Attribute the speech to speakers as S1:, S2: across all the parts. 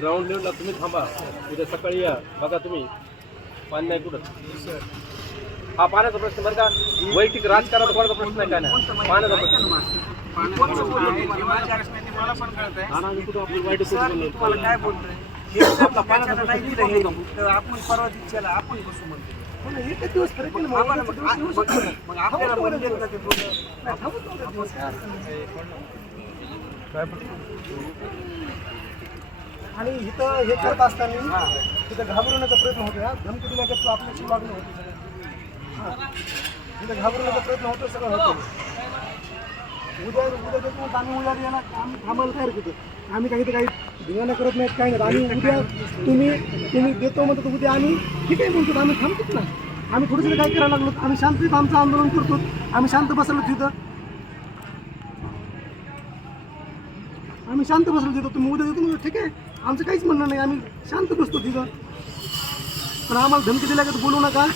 S1: Ground लेवलला तुम्ही थांबा. उद्या सकाळी या. बघा तुम्ही. पाणी नाही कुठं? हा पाण्याचा प्रश्न बरं का? वैयक्तिक राजकारणाचा कोणाचा प्रश्न नाही काय नाही? पाण्याचा प्रश्न.
S2: काय पाण्याचा हे तर आपण परवा दिवशीला आपण बसू म्हणतो एकच दिवस. आणि इथं हे करत असताना तिथं घाबरवण्याचा प्रयत्न होतो हा? धमकी दिल्यागत आपल्याशी वागणं होतं. सगळं तिथं घाबरवण्याचा प्रयत्न होतो सगळं होतं उद्या उद्या देतो आम्ही उद्या याला आम्ही थांबायला तयार करतो आम्ही काही तर काही धिंगाणा करत नाहीत काही नाही आम्ही उद्या तुम्ही तुम्ही देतो म्हणतो उद्या आम्ही ठीक आहे म्हणतो आम्ही थांबतोच ना. आम्ही थोडंसं काय करायला लागलो आम्ही शांततेत आमचं आंदोलन करतो. आम्ही शांत बसलो तिथं. आम्ही शांत बसलो तिथं. तुम्ही उद्या देतो ठीक आहे. आमचं काहीच म्हणणं नाही आम्ही शांत बसतो तिथं. पण आम्हाला धमकी दिल्यागत बोलू नका.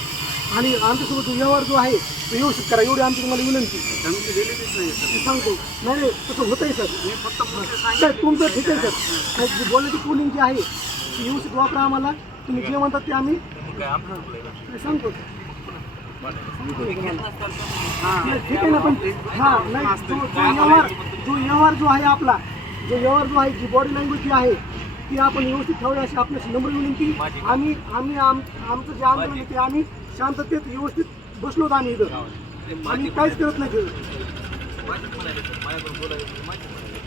S2: आणि आमच्यासोबत व्यवहार जो आहे तो व्यवस्थित करा. एवढी आमची तुम्हाला विनंती. धमकी दिलेलीच नाही सांगतो. नाही नाही तसं होतंय सर. साहेब तुमचं ठीक आहे सर. जी बोलण्याची टोनिंग जी आहे ती व्यवस्थित वापरा आम्हाला. तुम्ही जे म्हणतात ते आम्ही
S3: काय
S2: सांगतो सांगतो. तुम्हाला. नाही, ठीक आहे ना पण हा नाही जो जो व्यवहार जो व्यवहार जो आहे आपला जो व्यवहार जो आहे जी बॉडी लँग्वेज जी आहे ती आपण व्यवस्थित ठेवूया अशी आपल्याशी नम्र विनंती. आम्ही आम्ही आम आमचं जे आंदोलन आहे ते आम्ही शांततेत व्यवस्थित बसलोत आम्ही इथं. आम्ही काहीच करत नाही. तिथं.
S3: माझी म्हणाले माझ्याकडून बोलायचं माझी म्हणाले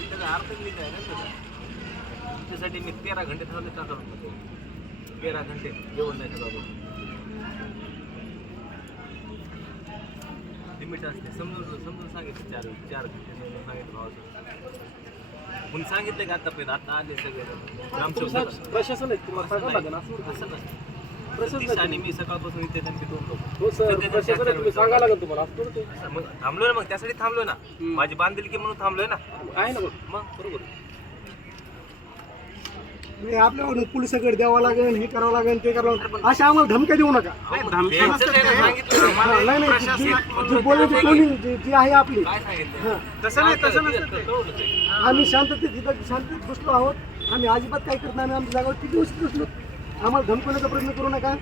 S3: त्याचा अर्थ मी त्यासाठी तेरा घंटे थांबले टाकलो तेरा घंटे जेवण नाही खाल्लं लिमिट असते. समजून समजून सांगितलं चार चार घंटे समजून सांगितलं भावाचं. म्हणून सांगितलं का आतापर्यंत आता आले सगळे. ग्रामसेवक
S1: प्रशासन आहे तुम्हाला सांगावं लागेल असं
S3: असं
S1: असं
S3: नसतं.
S1: प्रशासन
S3: सतीश आणि मी सकाळपासून इथे त्यांचे दोन लोक.
S1: हो सर प्रशासन आहे, तुम्ही सांगावं लागेल तुम्हाला. असं थोडं ते.
S3: मग थांबलोय ना मग त्यासाठी थांबलोय ना. माझी बांधिलकी म्हणून थांबलोय ना.
S1: आहे ना बघ
S3: मग बरोबर.
S2: नाही आपल्याकडून पोलिसाकडे द्यावं लागेल हे करावं लागेल ते करावं लागेल. अशा आम्हाला धमक्या देऊ नका. हा, नाही नाही जी- बोलण्याची टोनिंग जी जी आहे आपली.
S3: काय सांगितलं?
S2: हा.
S3: तसं नाही तसं नसतं
S2: आम्ही शांततेत इथं शांततेत बसलो आहोत. आम्ही अजिबात काय करत नाही आम्ही आमच्या जागावर किती व्यवस्थित बसलो? आम्हाला धमकवण्याचा प्रयत्न करू नका.